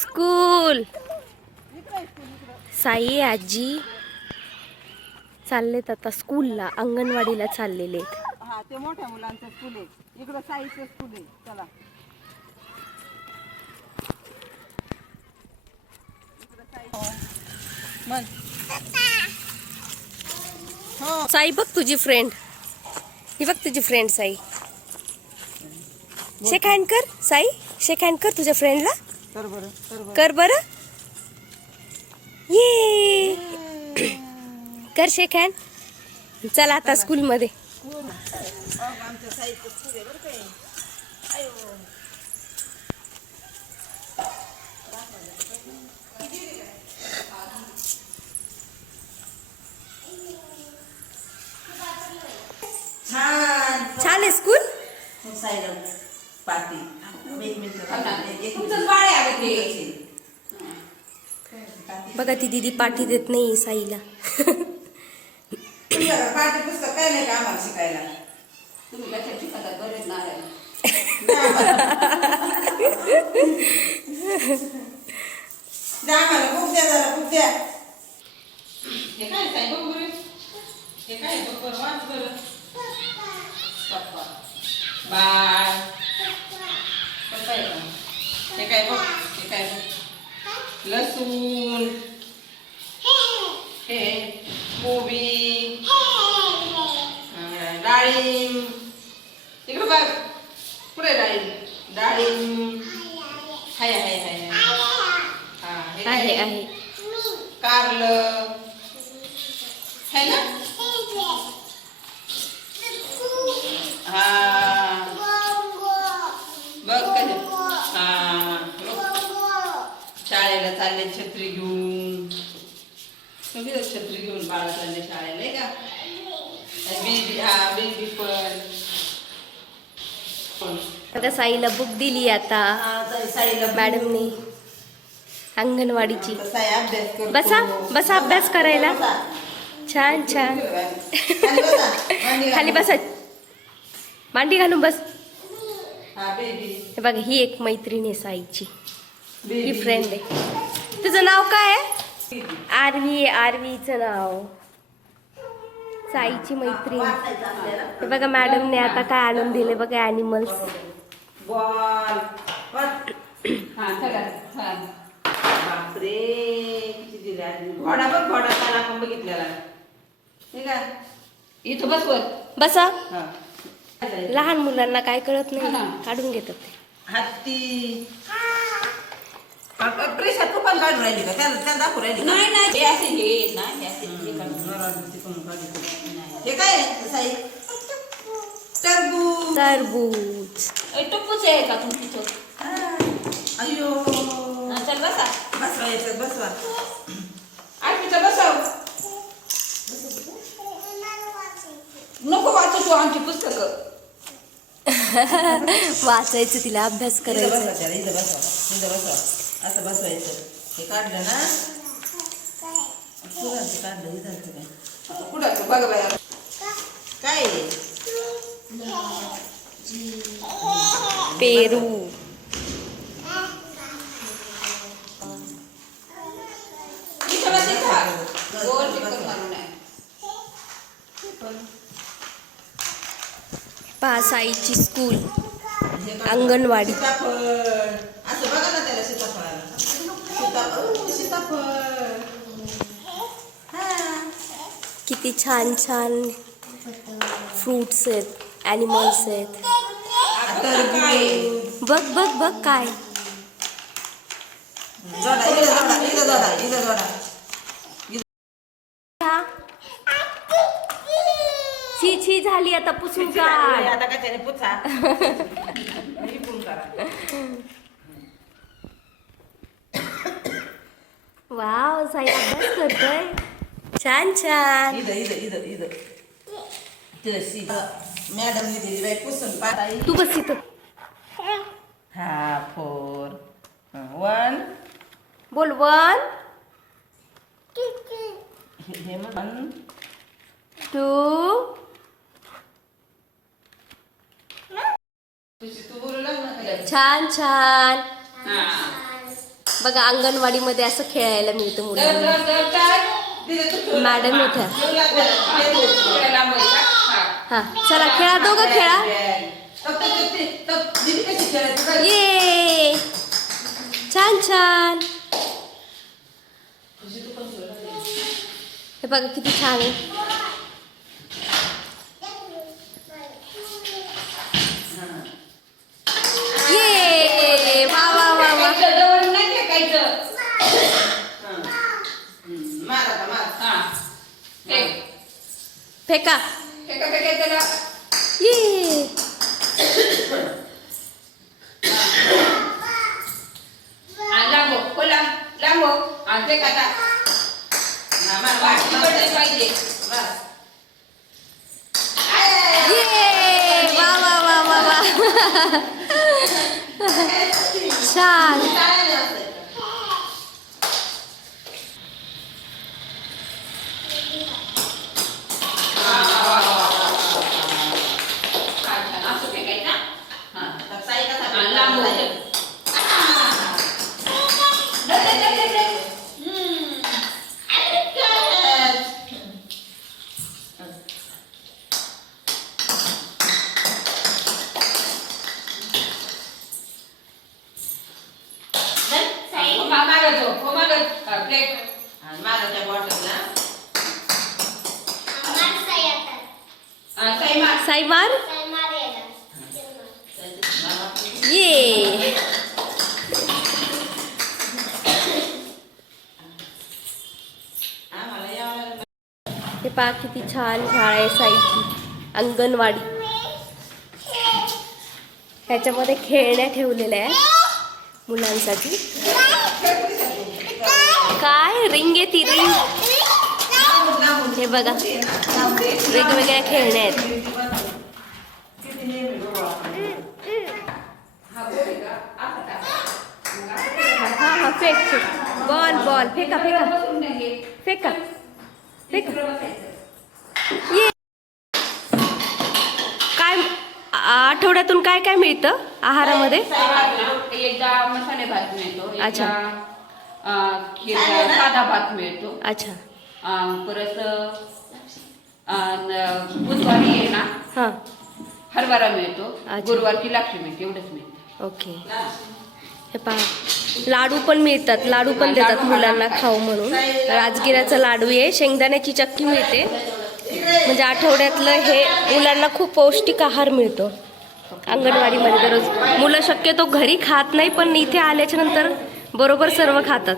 School. Sai आजी चाललेत आता स्कूलला, अंगणवाडीला चाललेले. हा, ते मोठ्या मुलांचं स्कूल आहे. इकडं साईचं स्कूल आहे. चला मग हो. साई बघ तुझी फ्रेंड, ही बघ तुझी फ्रेंड साई. शेक हँड कर साई, शेक हँड कर तुझ्या फ्रेंडला. कर बरं, कर बरं. ये कर शेक हँड. चला आता स्कूल मध्ये. आमच्या साईचं स्कूल आहे बरं काय. छान आहे स्कूल. पार्टी बघा ती दीदी पाठी देत नाही साईला. पार्टी पुस्तक काय नाही का आम्हाला शिकायला. तुम्ही कशा शिकतात बरेच नाही. द्या आम्हाला खूप द्या, जरा खूप द्या. हे काय साई बघ बरं, हे काय बघ बरं, वाच बरं. पप्पा बाय पप्पा आहे का? हे काय बघ, हे काय बघ, लसूण, हे कोबी, डाळिंब. इकडं बघ, पुढे डाळिंब, डाळिंब हाय हाय हाय. हा हे काय आहे कारलं है ना. हा बघ कसे. हा शाळेला चालले छत्री घेऊन. छत्री घेऊन बाळा चालले शाळेला आहे का. बेबी, हा बेबी पण. आता साईला बुक दिली आता मॅडमनी अंगणवाडीची. बसा बसा अभ्यास करायला. छान छान. खाली बसा, मांडी घालून बस. हे बघा ही एक मैत्रीण आहे साईची, ही फ्रेंड आहे. तुझं नाव काय आहे. आरवी. आरवीचं नाव. साईची मैत्रीण. हे बघा मॅडमने आता काय आणून दिले बघा, ॲनिमल्स. बॉल. हा चला. हा बापरे, किती दिले. घोडा बघ, घोडा काल आपण बघितलेला. ठीक आहे, इथं बसवत. बसा. हा. लहान मुलांना काय कळत नाही, काढून घेतात ते. हत्ती. प्रेशात तू पण काढून राहिली का. त्याला दाखवू राहिली का? नाही नाही, हे असे हे ना, हे असे हे काढून. हे काय आहे, साई. टरबूज. टरबूज. टप्पूच आहे का तुमची तो. अय्यो. चल बसा. बसवा याच्यात, बसवा. आठवीचं बसव. नको वाचू तू आमची पुस्तकं. वाचायचं तिला, अभ्यास इथं करायचा. बसवा त्याला, इथं बसवा, इथं बसवा. असं बसवायचं. हे काढलं ना, फुलांचं काढलं. इथं काय कुठं बघ बाया. काय आहे? पेरू. इथं बस, इथं. गोल चक्कर मारून आहे. पहा साईची स्कूल, अंगणवाडी. सीताफळ. असं बघा ना त्याला, सीताफळाला. सीताफळ. किती छान छान फ्रुट्स आहेत, ॲनिमल्स आहेत. बघ बघ बघ काय. जोडा, इथं जोडा, इथं जोडा, इथं जोडा. छी छी झाली, आता पुसून काढ. आता काय त्याने पुचा. वाव, साई अभ्यास करतोय. छान छान. इथं इथं इथं इथं मॅडमने दिली बाई पुसून पाताई. तू बस इथं. हा, 4 1. बोल 1 हे म्हण. 2 तू बोलू लाग ना. छान छान. बघा अंगणवाडीमध्ये असं खेळायला मिळतं दर मुलांना. दर दर दर तिथे तू ठेव. मॅडम हा, इथे. ठेवला त्याला. थोडं लांब आहे का? हा. हा चला खेळा, दोघं खेळा. दीदी कशी खेळायची बघ. ये छान छान. हे बघा किती छान आहे. ये वा वा वा वा. फेकायचं, जवळ नाही फेकायचं. मार आता मार. हा. फेक. फेका. फेका फेकायचं ना. ये आणि लांबो, हो लांब, लांबो. आणि फेक आता. हा, मार, मार, वाटली मार. पडली पाहिजे. मार. ये वा वा वा वा वा. छान. काय नाही असं. हा, छान. असं फेकायचं. हा. आता साई कसा आणि लांबो. फेकतो? दे, दे, दे, दे, दे. हम्म. हो, मागं जो. हो, मागं. हा, फेक. आणि माराच्या बॉटलला साई मार. साई मार. ये आम्हाला यावं हे पहा किती छान शाळा आहे साईची अंगणवाडी. ह्याच्यामध्ये खेळण्या ठेवलेल्या आहे मुलांसाठी. काय रिंग आहे ती रिंग. हे बघा वेगवेगळ्या खेळण्या आहेत. किती नेहमी डोळा. हा, बोल का? असं टाक. हा हा फेक फेक. बॉल बॉल फेका फेका बसून नाही घे. फेका फेका. इकडं बसायचं. ये काय आठवड्यातून काय काय मिळतं आहारामध्ये. एकदा मसाले भात मिळतो, अच्छा. एकदा साधा भात मिळतो. अच्छा परत बुधवारी आहे ना हां हरभरा मिळतो. अच्छा. गुरुवारची लापशी मिळते. एवढंच मिळतं. ओके. हे पहा लाडू पण मिळतात. लाडू पण देतात मुलांना खाऊ म्हणून. राजगिराचा लाडू आहे. शेंगदाण्याची चक्की मिळते. म्हणजे आठवड्यातलं हे मुलांना खूप पौष्टिक आहार मिळतो अंगणवाडीमध्ये दररोज. मुलं शक्यतो घरी खात नाही पण इथे आल्याच्या नंतर बरोबर सर्व खातात.